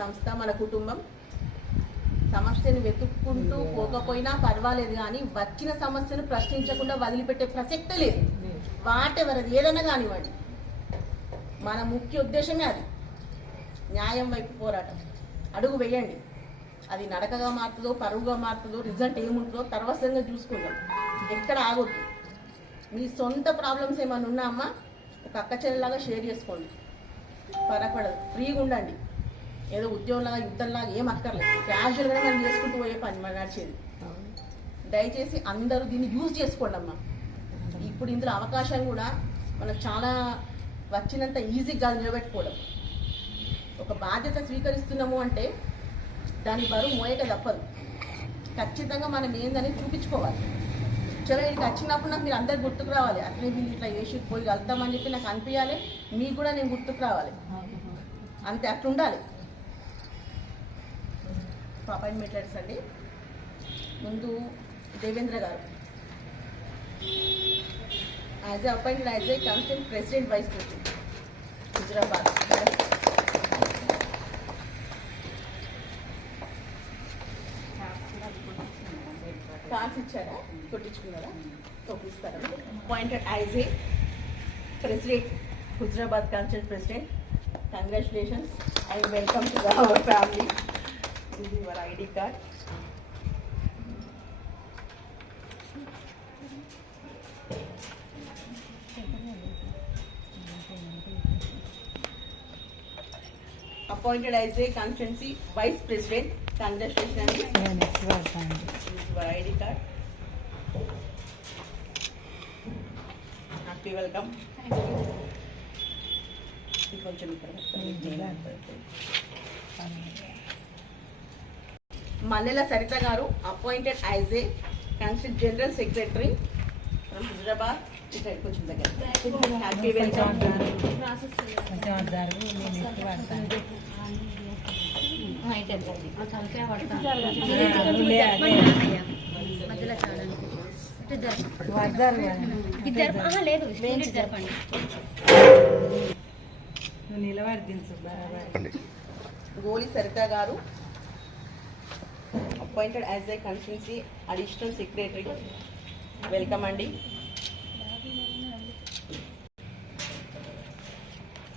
సంస్థ, మన కుటుంబం. సమస్యను వెతుక్కుంటూ పోకపోయినా పర్వాలేదు, కానీ వచ్చిన సమస్యను ప్రశ్నించకుండా వదిలిపెట్టే ప్రసక్తే లేదు. వాటెవర్ అది ఏదైనా కానివ్వండి, మన ముఖ్య ఉద్దేశమే అది. న్యాయం వైపు పోరాటం. అడుగు వేయండి. అది నడకగా మారుతుందో, పరుగుగా మారుతుందో, రిజల్ట్ ఏముంటుందో తర్వాతంగా చూసుకుందాం. ఎక్కడ ఆగొద్దు. మీ సొంత ప్రాబ్లమ్స్ ఏమైనా ఉన్నామా, ఒక అక్క చెల్లెలాగా షేర్ చేసుకోండి. పరపడదు. ఫ్రీగా ఉండండి. ఏదో ఉద్యోగంలాగా యుద్ధంలాగా ఏం అక్కర్లేదు. క్యాజువల్గానే మనం చేసుకుంటూ పోయే పని మనం నడిచేది. దయచేసి అందరూ దీన్ని యూజ్ చేసుకోండి అమ్మా. ఇప్పుడు ఇందులో అవకాశం కూడా మనకు చాలా వచ్చినంత ఈజీగా నిలబెట్టుకోవడం. ఒక బాధ్యత స్వీకరిస్తున్నాము అంటే దాని బరువు మోయక తప్పదు. ఖచ్చితంగా మనం ఏందని చూపించుకోవాలి. చలో ఇక్కడికి వచ్చినప్పుడు నాకు మీరు అందరు గుర్తుకు రావాలి. అట్లే వీళ్ళు ఇట్లా వేసి పోయి వెళ్తామని చెప్పి నాకు అనిపించాలి. మీకు కూడా నేను గుర్తుకు రావాలి. అంతే, అట్లుండాలి. అపాయింట్మెంట్ లెటర్స్ అండి. ముందు దేవేంద్ర గారు as a appointed as a constant president vice president Huzurabad. Cards ఇచ్చారా? కొట్టించుకున్నారా? చూపిస్తారా? Appointed as a president Huzurabad constant president. Congratulations and welcome to our family. This is your ID card. Appointed as a constituency vice president. Congratulations. This is your ID card. Happy welcome. Thank you. Mallela Sarita garu appointed as a Council General Secretary from Hyderabad. Happy welcome. Goli Sarita garu appointed as a constituency additional secretary. Welcome Andi.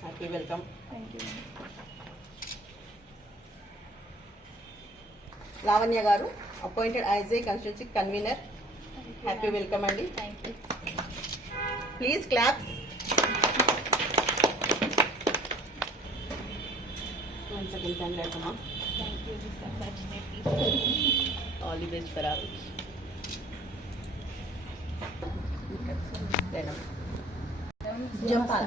Happy welcome. Thank you. Lavanya garu appointed as a constituency convener. Happy welcome Andi. Thank you. Please clap. Once again congrats ma'am. Thank you. This opportunity. All the best for all. Jampal.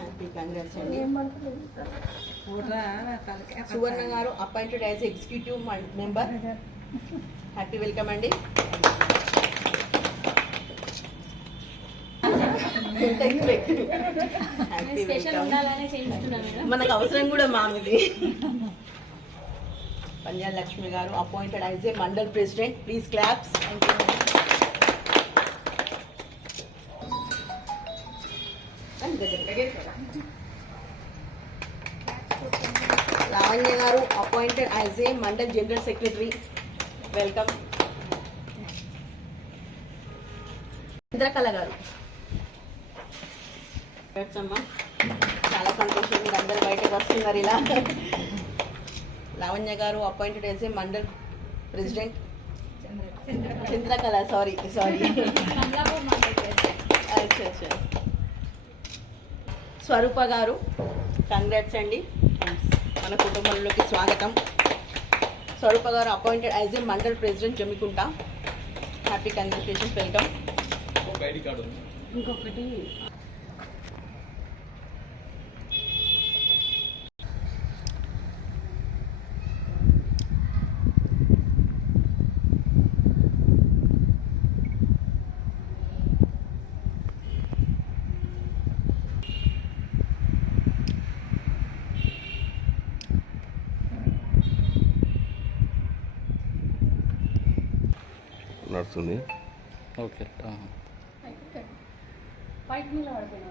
Happy congrats Andi. Suvarna garu appointed as executive member. Happy welcome Andi. మనకు అవసరం కూడా మామిది. Panjala Lakshmi garu appointed as a mandal president. Please claps. Lavanya garu appointed as a mandal general secretary. Welcome. Indrakala garu అమ్మా, చాలా సంతోషం మీరు అందరు బయటకు వస్తున్నారు ఇలా. Lavanya garu appointed as a mandal president. Chandrakala sorry. అచ్చా. స్వరూప గారు కంగ్రాట్స్ అండి, మన కుటుంబంలోకి స్వాగతం. స్వరూప గారు appointed as a mandal president Jammikunta. Happy congratulations, welcome. ఇంకొకటి నడుస్తుంది. ఓకే. పైకి నిలబడిపోయినా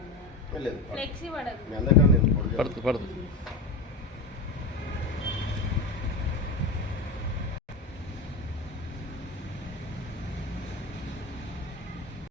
లేదు ఫ్లెక్సీ పడదు. మీ అందరికన్నా నేను పొడి పడుతుంది పడుతుంది